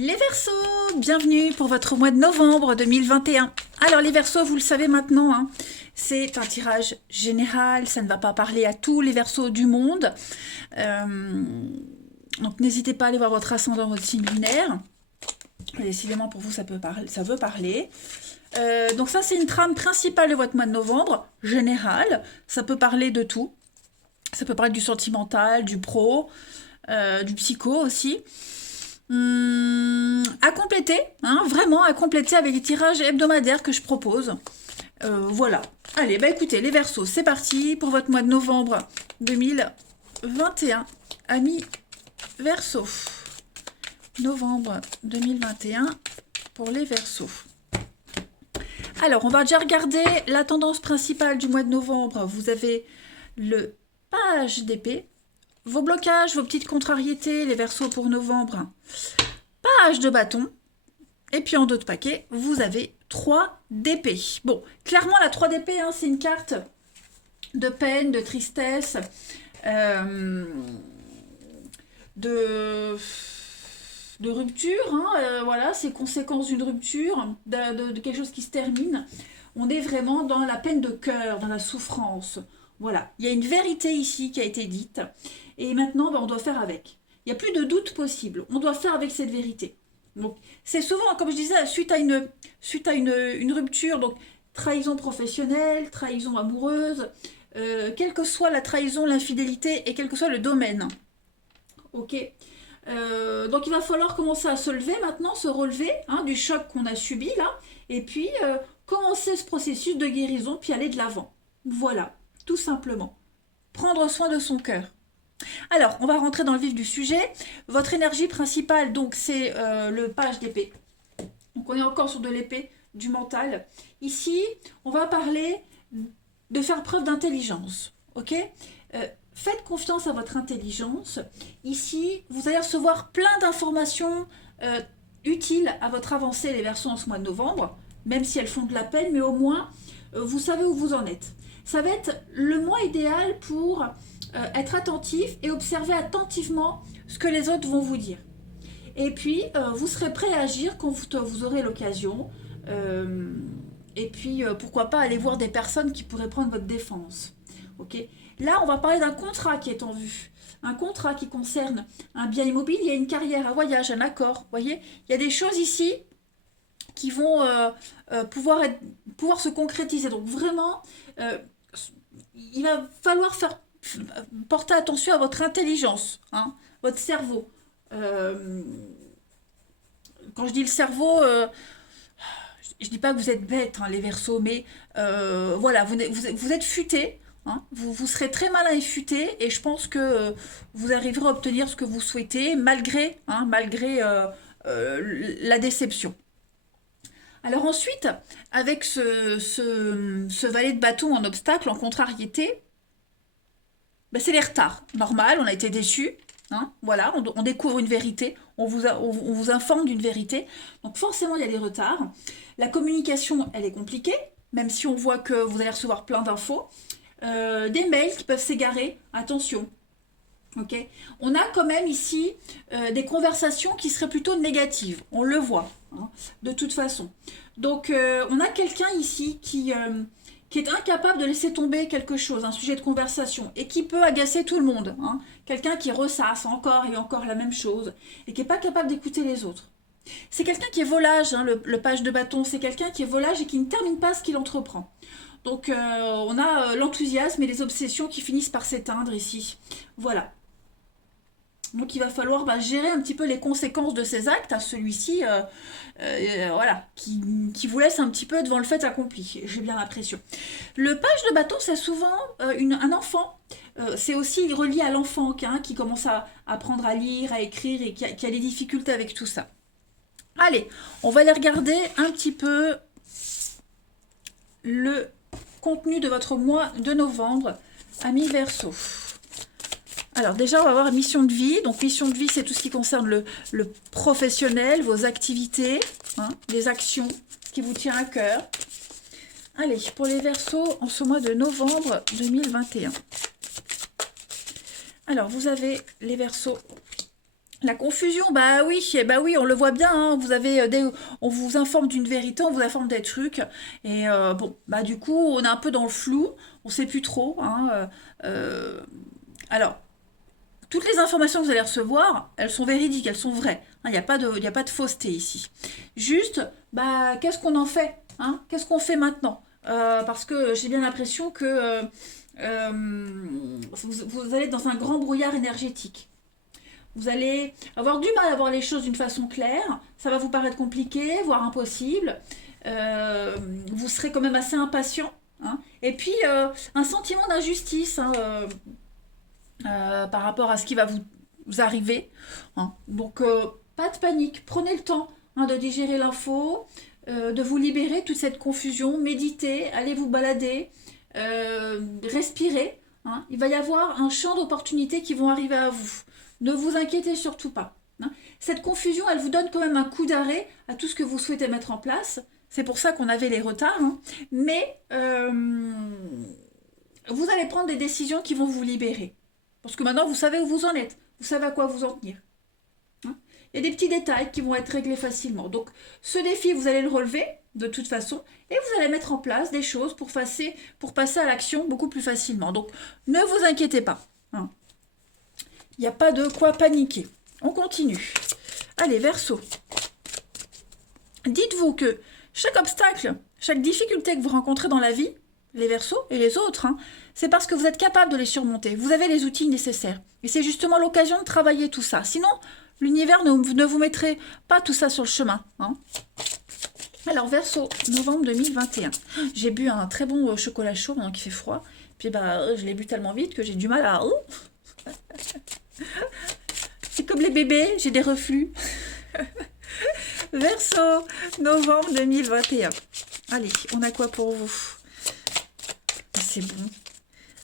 Les Verseaux, bienvenue pour votre mois de novembre 2021. Alors les Verseaux, vous le savez maintenant, hein, c'est un tirage général, ça ne va pas parler à tous les Verseaux du monde. Donc n'hésitez pas à aller voir votre ascendant, votre signe lunaire. Décidément pour vous ça veut parler. Donc ça c'est une trame principale de votre mois de novembre, général. Ça peut parler de tout. Ça peut parler du sentimental, du pro, du psycho aussi. À compléter, hein, vraiment à compléter avec les tirages hebdomadaires que je propose. Voilà. Allez, bah écoutez, les Verseaux, c'est parti pour votre mois de novembre 2021. Amis Verseaux. Novembre 2021 pour les Verseaux. Alors, on va déjà regarder la tendance principale du mois de novembre. Vous avez le page d'épée. Vos blocages, vos petites contrariétés, les Verseaux pour novembre. Page de bâton. Et puis en dos de paquet, vous avez 3 d'épée. Bon, clairement, la 3 d'épée, hein, c'est une carte de peine, de tristesse, de rupture. Hein, voilà, c'est conséquence d'une rupture, de quelque chose qui se termine. On est vraiment dans la peine de cœur, dans la souffrance. Voilà, il y a une vérité ici qui a été dite. Et maintenant, on doit faire avec. Il n'y a plus de doute possible. On doit faire avec cette vérité. Donc, c'est souvent, comme je disais, suite à une rupture, donc trahison professionnelle, trahison amoureuse, quelle que soit la trahison, l'infidélité et quel que soit le domaine. Ok. Donc il va falloir commencer à se lever maintenant, se relever hein, du choc qu'on a subi là, et puis commencer ce processus de guérison, puis aller de l'avant. Voilà, tout simplement. Prendre soin de son cœur. Alors, on va rentrer dans le vif du sujet. Votre énergie principale, donc, c'est le page d'épée. Donc, on est encore sur de l'épée, du mental. Ici, on va parler de faire preuve d'intelligence. Ok Faites confiance à votre intelligence. Ici, vous allez recevoir plein d'informations utiles à votre avancée, les Verseaux en ce mois de novembre, même si elles font de la peine, mais au moins, vous savez où vous en êtes. Ça va être le mois idéal pour être attentif et observer attentivement ce que les autres vont vous dire. Et puis, vous serez prêt à agir quand vous aurez l'occasion. Et puis, pourquoi pas aller voir des personnes qui pourraient prendre votre défense. Ok. Là, on va parler d'un contrat qui est en vue. Un contrat qui concerne un bien immobilier, une carrière, un voyage, un accord. Vous voyez, il y a des choses ici qui vont pouvoir se concrétiser. Donc vraiment, il va falloir porter attention à votre intelligence, hein, votre cerveau. Quand je dis le cerveau, je ne dis pas que vous êtes bête, hein, les Verseaux, mais voilà, vous êtes futé. Hein, vous serez très malin et futé, et je pense que vous arriverez à obtenir ce que vous souhaitez, malgré la déception. Alors ensuite, avec ce valet de bâton en obstacle, en contrariété, ben c'est les retards. Normal, on a été déçus. Hein, voilà, on découvre une vérité, on vous informe d'une vérité. Donc forcément, il y a des retards. La communication, elle est compliquée, même si on voit que vous allez recevoir plein d'infos. Des mails qui peuvent s'égarer, attention. Okay. On a quand même ici des conversations qui seraient plutôt négatives, on le voit, hein, de toute façon. Donc on a quelqu'un ici qui est incapable de laisser tomber quelque chose, un sujet de conversation, et qui peut agacer tout le monde. Hein. Quelqu'un qui ressasse encore et encore la même chose, et qui n'est pas capable d'écouter les autres. C'est quelqu'un qui est volage, hein, le page de bâton, c'est quelqu'un qui est volage et qui ne termine pas ce qu'il entreprend. Donc on a l'enthousiasme et les obsessions qui finissent par s'éteindre ici. Voilà. Donc il va falloir gérer un petit peu les conséquences de ces actes, à celui-ci, voilà, qui vous laisse un petit peu devant le fait accompli. J'ai bien l'impression. Le page de bâton, c'est souvent un enfant. C'est aussi relié à l'enfant hein, qui commence à apprendre à lire, à écrire et qui a des difficultés avec tout ça. Allez, on va aller regarder un petit peu le contenu de votre mois de novembre, amis Verseaux. Alors déjà, on va voir mission de vie. Donc mission de vie, c'est tout ce qui concerne le professionnel, vos activités, hein, les actions, ce qui vous tient à cœur. Allez, pour les Verseaux, en ce mois de novembre 2021. Alors, vous avez les Verseaux La confusion, bah oui, on le voit bien, hein, on vous informe d'une vérité, on vous informe des trucs, et bon, bah du coup, on est un peu dans le flou, on sait plus trop, hein, alors, toutes les informations que vous allez recevoir, elles sont véridiques, elles sont vraies, hein, il y a pas de fausseté ici. Juste, bah, qu'est-ce qu'on en fait, hein, qu'est-ce qu'on fait maintenant? Parce que j'ai bien l'impression que vous allez être dans un grand brouillard énergétique. Vous allez avoir du mal à voir les choses d'une façon claire. Ça va vous paraître compliqué, voire impossible. Vous serez quand même assez impatient, hein. Et puis, un sentiment d'injustice, hein, par rapport à ce qui va vous arriver, hein. Donc, pas de panique. Prenez le temps, hein, de digérer l'info, de vous libérer de toute cette confusion. Méditez, allez vous balader, respirez, hein. Il va y avoir un champ d'opportunités qui vont arriver à vous. Ne vous inquiétez surtout pas, hein. Cette confusion, elle vous donne quand même un coup d'arrêt à tout ce que vous souhaitez mettre en place. C'est pour ça qu'on avait les retards, hein. Mais vous allez prendre des décisions qui vont vous libérer. Parce que maintenant, vous savez où vous en êtes. Vous savez à quoi vous en tenir, hein. Il y a des petits détails qui vont être réglés facilement. Donc, ce défi, vous allez le relever de toute façon. Et vous allez mettre en place des choses pour passer à l'action beaucoup plus facilement. Donc, ne vous inquiétez pas, hein. Il n'y a pas de quoi paniquer. On continue. Allez, Verseau. Dites-vous que chaque obstacle, chaque difficulté que vous rencontrez dans la vie, les Verseaux et les autres, hein, c'est parce que vous êtes capable de les surmonter. Vous avez les outils nécessaires. Et c'est justement l'occasion de travailler tout ça. Sinon, l'univers ne vous mettrait pas tout ça sur le chemin, hein. Alors, Verseau, novembre 2021. J'ai bu un très bon chocolat chaud pendant qu'il fait froid. Puis, bah, je l'ai bu tellement vite que j'ai du mal à... C'est comme les bébés, j'ai des reflux. Verseau, novembre 2021. Allez, on a quoi pour vous? C'est bon.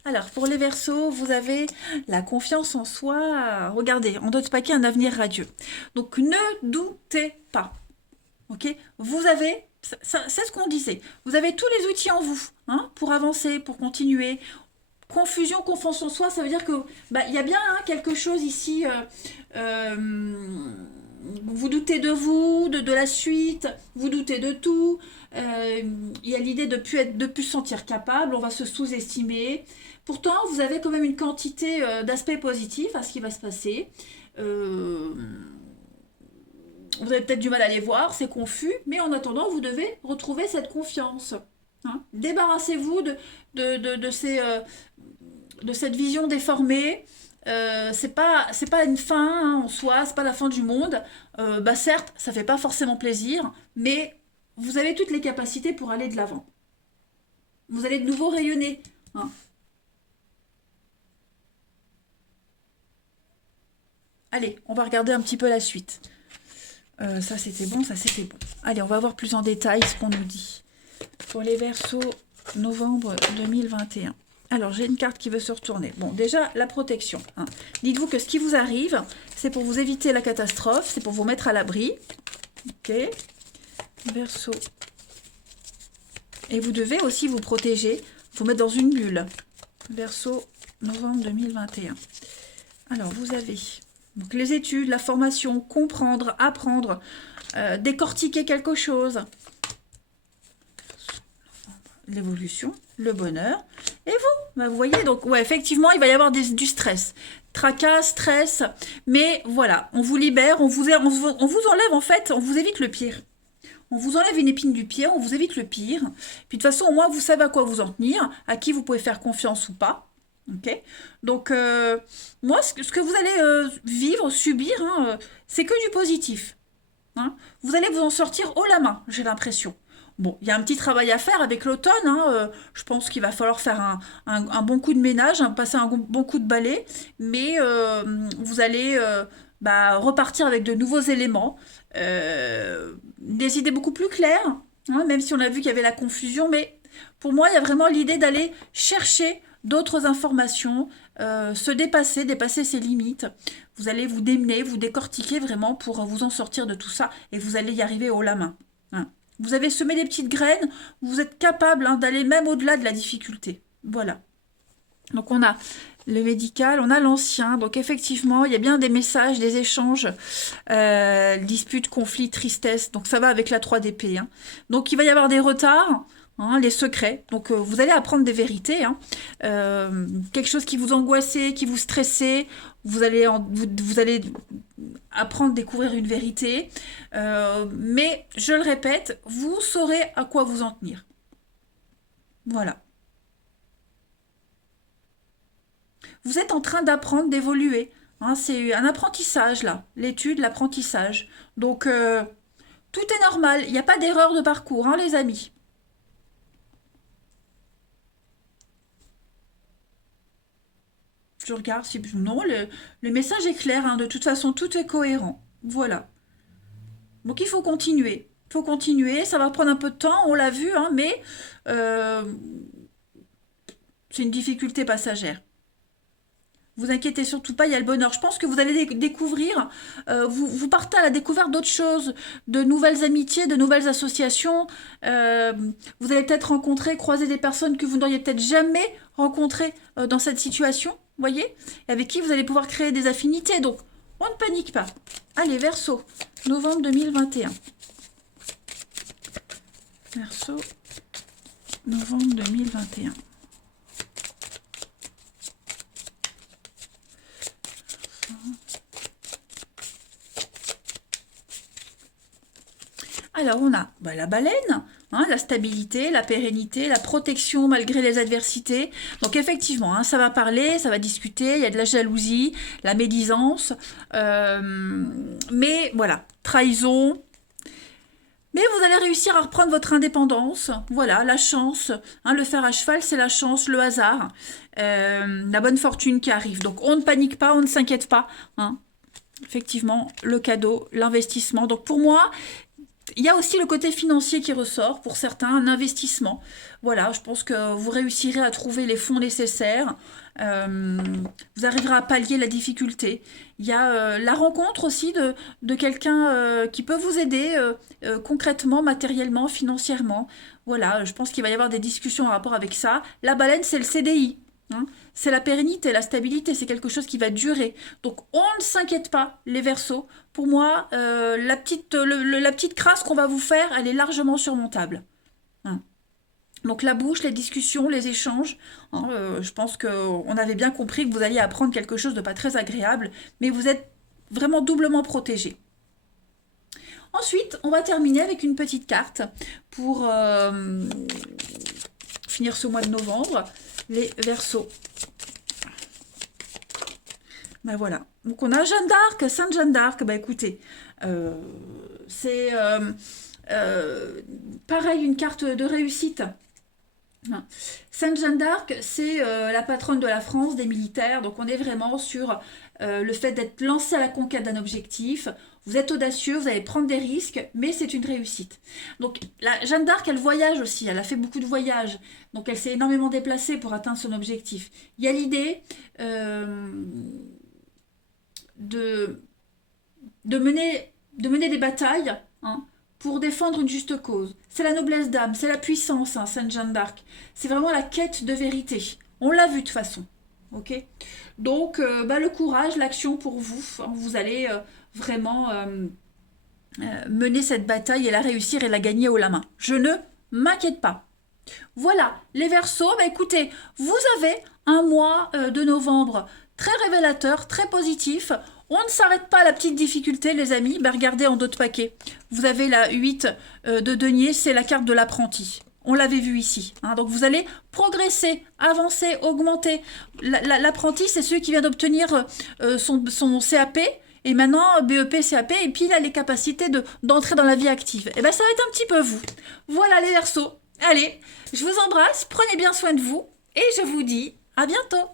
Alors, pour les Verseaux, vous avez la confiance en soi. Regardez, en d'autres paquets, un avenir radieux. Donc, ne doutez pas. Ok? Vous avez, c'est ce qu'on disait, vous avez tous les outils en vous, hein, pour avancer, pour continuer. Confusion, confiance en soi, ça veut dire que bah, il y a bien, hein, quelque chose ici. Vous doutez de vous, de la suite, vous doutez de tout. Il y a l'idée de plus se sentir capable, on va se sous-estimer. Pourtant, vous avez quand même une quantité d'aspects positifs à ce qui va se passer. Euh, vous avez peut-être du mal à les voir, c'est confus, mais en attendant, vous devez retrouver cette confiance, hein. Débarrassez-vous de cette vision déformée. C'est pas une fin, hein, en soi, c'est pas la fin du monde. Bah certes, ça fait pas forcément plaisir, mais vous avez toutes les capacités pour aller de l'avant. Vous allez de nouveau rayonner, hein. Allez, on va regarder un petit peu la suite. Ça c'était bon, ça c'était bon. Allez, on va voir plus en détail ce qu'on nous dit. Pour les Verseaux, novembre 2021. Alors, j'ai une carte qui veut se retourner. Bon, déjà, la protection, hein. Dites-vous que ce qui vous arrive, c'est pour vous éviter la catastrophe, c'est pour vous mettre à l'abri. Ok. Verseau. Et vous devez aussi vous protéger, vous mettre dans une bulle. Verseau, novembre 2021. Alors, vous avez donc, les études, la formation, comprendre, apprendre, décortiquer quelque chose. L'évolution, le bonheur. Et vous, bah, vous voyez, donc ouais, effectivement, il va y avoir du stress. Tracas, stress, mais voilà, on vous libère, on vous enlève en fait, on vous évite le pire. On vous enlève une épine du pied, on vous évite le pire. Puis de toute façon, au moins, vous savez à quoi vous en tenir, à qui vous pouvez faire confiance ou pas. Ok. Donc, moi, ce que vous allez vivre, subir, hein, c'est que du positif, hein. Vous allez vous en sortir haut la main, j'ai l'impression. Bon, il y a un petit travail à faire avec l'automne, hein, je pense qu'il va falloir faire un bon coup de ménage, hein, passer un bon coup de balai, mais vous allez bah, repartir avec de nouveaux éléments, des idées beaucoup plus claires, hein, même si on a vu qu'il y avait la confusion, mais pour moi, il y a vraiment l'idée d'aller chercher d'autres informations, dépasser ses limites. Vous allez vous démener, vous décortiquer vraiment pour vous en sortir de tout ça, et vous allez y arriver haut la main, hein. Vous avez semé des petites graines, vous êtes capable, hein, d'aller même au-delà de la difficulté. Voilà. Donc on a Le médical, on a l'ancien. Donc effectivement, il y a bien des messages, des échanges, disputes, conflits, tristesse. Donc ça va avec la 3 d'épée, hein. Donc il va y avoir des retards, hein, les secrets. Donc vous allez apprendre des vérités, hein. Quelque chose qui vous angoissait, qui vous stressait. Vous allez apprendre, découvrir une vérité. Mais je le répète, vous saurez à quoi vous en tenir. Voilà. Vous êtes en train d'apprendre, d'évoluer, hein. C'est un apprentissage là, l'étude, l'apprentissage. Donc tout est normal, il n'y a pas d'erreur de parcours, hein, les amis. Je regarde si... Non, le message est clair, hein. De toute façon, tout est cohérent. Voilà. Donc il faut continuer. Il faut continuer, ça va prendre un peu de temps, on l'a vu, hein, mais euh, c'est une difficulté passagère. Vous inquiétez surtout pas, il y a le bonheur. Je pense que vous allez découvrir, vous partez à la découverte d'autres choses, de nouvelles amitiés, de nouvelles associations. Euh, vous allez peut-être rencontrer, croiser des personnes que vous n'auriez peut-être jamais rencontrées dans cette situation, voyez, et avec qui vous allez pouvoir créer des affinités. Donc, on ne panique pas. Allez, Verseau, novembre 2021. Verseau, novembre 2021. Alors, on a la baleine, hein, la stabilité, la pérennité, la protection malgré les adversités. Donc, effectivement, hein, ça va parler, ça va discuter, il y a de la jalousie, la médisance. Mais voilà, trahison. Mais vous allez réussir à reprendre votre indépendance. Voilà, la chance. Hein, le fer à cheval, c'est la chance, le hasard, la bonne fortune qui arrive. Donc, on ne panique pas, on ne s'inquiète pas, hein. Effectivement, le cadeau, l'investissement. Donc, pour moi, il y a aussi le côté financier qui ressort pour certains, un investissement. Voilà, je pense que vous réussirez à trouver les fonds nécessaires. Euh, Vous arriverez à pallier la difficulté. Il y a la rencontre aussi de quelqu'un qui peut vous aider concrètement, matériellement, financièrement. Voilà, je pense qu'il va y avoir des discussions en rapport avec ça. La baleine, c'est le CDI, hein. C'est la pérennité, la stabilité, c'est quelque chose qui va durer. Donc on ne s'inquiète pas, les Verseaux. Pour moi, la petite crasse qu'on va vous faire, elle est largement surmontable, hein. Donc la bouche, les discussions, les échanges, hein, je pense qu'on avait bien compris que vous alliez apprendre quelque chose de pas très agréable, mais vous êtes vraiment doublement protégé. Ensuite, on va terminer avec une petite carte pour finir ce mois de novembre. Les Verseaux. Ben voilà. Donc on a Jeanne d'Arc, Sainte Jeanne d'Arc. Ben écoutez, euh, c'est pareil, une carte de réussite. Sainte Jeanne d'Arc, c'est la patronne de la France, des militaires. Donc on est vraiment sur le fait d'être lancé à la conquête d'un objectif. Vous êtes audacieux, vous allez prendre des risques, mais c'est une réussite. Donc la Jeanne d'Arc, elle voyage aussi, elle a fait beaucoup de voyages. Donc elle s'est énormément déplacée pour atteindre son objectif. Il y a l'idée de, de mener des batailles, hein, pour défendre une juste cause. C'est la noblesse d'âme, c'est la puissance, hein, Sainte Jeanne d'Arc. C'est vraiment la quête de vérité. On l'a vu de toute façon. Ok. Donc, le courage, l'action pour vous, hein, vous allez vraiment mener cette bataille et la réussir et la gagner haut la main. Je ne m'inquiète pas. Voilà, les Verseaux, écoutez, vous avez un mois de novembre très révélateur, très positif. On ne s'arrête pas à la petite difficulté, les amis. Regardez en dos de paquet. Vous avez la 8 de denier, c'est la carte de l'apprenti. On l'avait vu ici, hein. Donc vous allez progresser, avancer, augmenter. L'apprenti, c'est celui qui vient d'obtenir son CAP. Et maintenant, BEP, CAP, et puis il a les capacités d'entrer dans la vie active. Et bien, ça va être un petit peu vous. Voilà les Verseaux. Allez, je vous embrasse, prenez bien soin de vous, et je vous dis à bientôt.